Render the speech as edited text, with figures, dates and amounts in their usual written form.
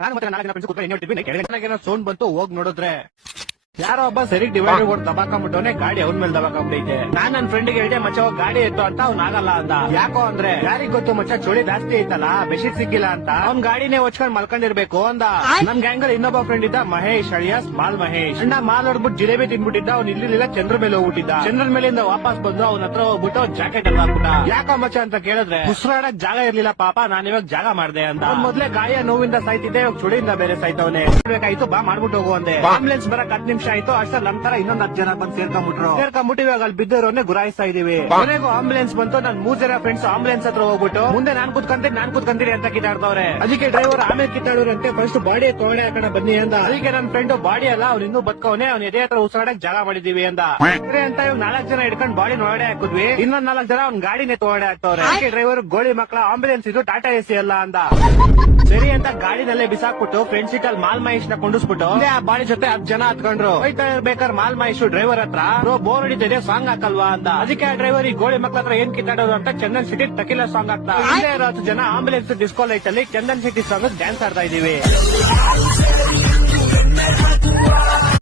ನಾನು ಮತ್ತೆ 4 ಜನ ಫ್ರೆಂಡ್ಸ್ ಕೂತ್ಕೊಂಡು ಹೇಳ್ತಿದ್ವಿ. ಸೌಂಡ್ ಬಂತು, ಹೋಗಿ ನೋಡಿದ್ರೆ ಯಾರೋ ಒಬ್ಬ ಸರಿ ಡಿವೈಡರ್ ಕೊಟ್ಟು ದಬಾಕೊಂಡ್ಬಿಟ್ಟವನೆ, ಗಾಡಿ ಅವನ ಮೇಲೆ ದಬಾಕೊಂಡ್ಬಿಟ್ಟೈತೆ. ನಾನ್ ನನ್ ಫ್ರೆಂಡ್ ಗೆ ಹೇಳಿದೆ, ಮಚ್ಚ ಗಾಡಿ ಇತ್ತು ಅಂತ, ಅವ್ನ್ ಆಗಲ್ಲ ಅಂದ. ಯಾಕೋ ಅಂದ್ರೆ ಯಾರಿಗ್ ಗೊತ್ತು ಮಚ್ಚ, ಚೋಳಿ ಜಾಸ್ತಿ ಐತಲ್ಲ, ಬೆಡ್ಶೀಟ್ ಸಿಕ್ಕಿಲ್ಲ ಅಂತ ಅವ್ನ್ ಗಾಡಿನೇ ಹೊಚ್ಕೊಂಡ್ ಮಲ್ಕೊಂಡಿರ್ಬೇಕು ಅಂದ. ನನ್ ಗ್ಯಾಂಗ್ ಅಲ್ಲಿ ಇನ್ನೊಬ್ಬ ಫ್ರೆಂಡ್ ಇದ್ದ, ಮಹೇಶ್ ಅಳಿಯಾಸ್ ಮಾಲ್ ಮಹೇಶ್. ಅಣ್ಣ ಮಾಲ್ ಹೊಡ್ಬಿಟ್ಟು ಜಿಲೇಬಿ ತಿನ್ಬಿಟ್ಟಿದ್ದ. ಅವ್ನು ಇಲ್ಲಿಲ್ಲ ಚಂದ್ರ ಮೇಲೆ ಹೋಗ್ಬಿಟ್ಟಿದ್ದ. ಚಂದ್ರನ ಮೇಲಿಂದ ವಾಪಸ್ ಬಂದು ಅವ್ನ ಹತ್ರ ಹೋಗ್ಬಿಟ್ಟು ಜಾಕೆಟ್ ಎಲ್ಲ ಹಾಕ್ಬಿಟ್ಟ. ಯಾಕೋ ಮಚ್ಚ ಅಂತ ಕೇಳಿದ್ರೆ, ಉಸಿರಾಡಕ್ ಜಾಗ ಇರ್ಲಿಲ್ಲ ಪಾಪ, ನಾನ್ ಇವಾಗ ಜಾಗ ಮಾಡ್ದೆ ಅಂತ. ಮೊದ್ಲೇ ಗಾಯ ನೋವಿಂದ ಸಾಯ್ತಿದ್ದೆ, ಇವಾಗ ಚುಳಿಯಿಂದ ಬೇರೆ ಸಾಯ್ತವನೆ. ಬೇಕಾಯ್ತು, ಬಾ ಮಾಡ್ಬಿಟ್ಟು ಹೋಗು ಅಂದೆ. ಆಂಬುಲೆನ್ಸ್ ಬರಕ್ 10 ನಿಮಿಷ ಆಯ್ತು. ಅಷ್ಟೇ ನಮ್ ತರ ಇನ್ನೊಂದ್ 10 ಜನ ಬಂದು ಸೇರ್ಕೊಂಡ್ಬಿಟ್ಟು ಇವಾಗ ಅಲ್ಲಿ ಬಿದ್ದೋರನ್ನೇ ಗುರಾಯಿಸ್ತಾ ಇದೀವಿ. ಕೊನೆಗೂ ಆಂಬುಲೆನ್ಸ್ ಬಂತು. ನನ್ 3 ಜನ ಫ್ರೆಂಡ್ಸ್ ಆಂಬುಲೆನ್ಸ್ ಹತ್ರ ಹೋಗ್ಬಿಟ್ಟು, ಮುಂದೆ ನಾನ್ ಕುತ್ಕೊಂತೀನಿ ಅಂತ ಕಿತ್ತಾಡ್ತವ್ರೆ. ಅದಕ್ಕೆ ಡ್ರೈವರ್ ಆಮೇಲೆ ಕಿತ್ತಾಡೋರಂತೆ, ಫಸ್ಟ್ ಬಾಡಿ ತೊಗೊಂಡೆ ಹಾಕೋಣ ಬನ್ನಿ ಅಂದ. ಅದಕ್ಕೆ ನನ್ ಫ್ರೆಂಡ್ ಬಾಡಿ ಅಲ್ಲ, ಅವ್ನು ಇನ್ನೂ ಬದುಕವನೆ, ಅವ್ನ ಎದೆ ಹತ್ರ ಉಸಿರಾಡಕ್ ಜಾಗ ಮಾಡಿದೀವಿ ಅಂದ. ಅಂತ ಇವಾಗ 4 ಜನ ಹಿಡ್ಕೊಂಡು ಬಾಡಿ ಒಳಗಡೆ ಹಾಕಿದ್ವಿ. ಇನ್ನೊಂದ್ 4 ಜನ ಅವ್ನ ಗಾಡಿನೇ ತೊಗೊಂಡೆ ಹಾಕ್ತವ್ರೆ. ಅದಕ್ಕೆ ಡ್ರೈವರ್ ಗೋಳಿ ಮಕ್ಕಳ ಆಂಬುಲೆನ್ಸ್ ಇದು ಟಾಟಾ ಎಸಿ ಅಲ್ಲ ಅಂದ. ಸರಿ ಅಂತ ಗಾಡಿನಲ್ಲೇ ಬಿಸಾಕ್ಬಿಟ್ಟು ಫ್ರೆಂಡ್ ಸೀಟ್ ಅಲ್ಲಿ ಮಾಲ್ ಮಹೇಶ್ ನ ಕುಂಡಿಸ್ಬಿಟ್ಟು ಆ ಬಾಡಿ ಜೊತೆ 10 ಜನ ಹತ್ಕೊಂಡ್ರು. ಹೋಯ್ತಾ ಇರ್ಬೇಕಾದ್ರೆ ಮಾಲ್ ಮಹೇಶ್ ಡ್ರೈವರ್ ಹತ್ರ, ಬೋರ್ ಹೊಡಿತಿದೆ ಸಾಂಗ್ ಹಾಕಲ್ವಾ ಅಂತ. ಅದಕ್ಕೆ ಆ ಡ್ರೈವರ್ ಈ ಗೋಳಿ ಮಕ್ಳ ಹತ್ರ ಏನ್ ಕಿತ್ತಾಡೋದು ಅಂತ ಚಂದನ್ ಸಿಟಿ ಟಕಿಲಾ ಸಾಂಗ್ ಹಾಕ್ತಾ. 10 ಜನ ಆಂಬುಲೆನ್ಸ್ ಡಿಸ್ಕೋ ಲೈಟ್ ಅಲ್ಲಿ ಚಂದನ್ ಸಿಟಿ ಸಾಂಗ್ ಡ್ಯಾನ್ಸ್ ಆಡ್ತಾ ಇದೀವಿ.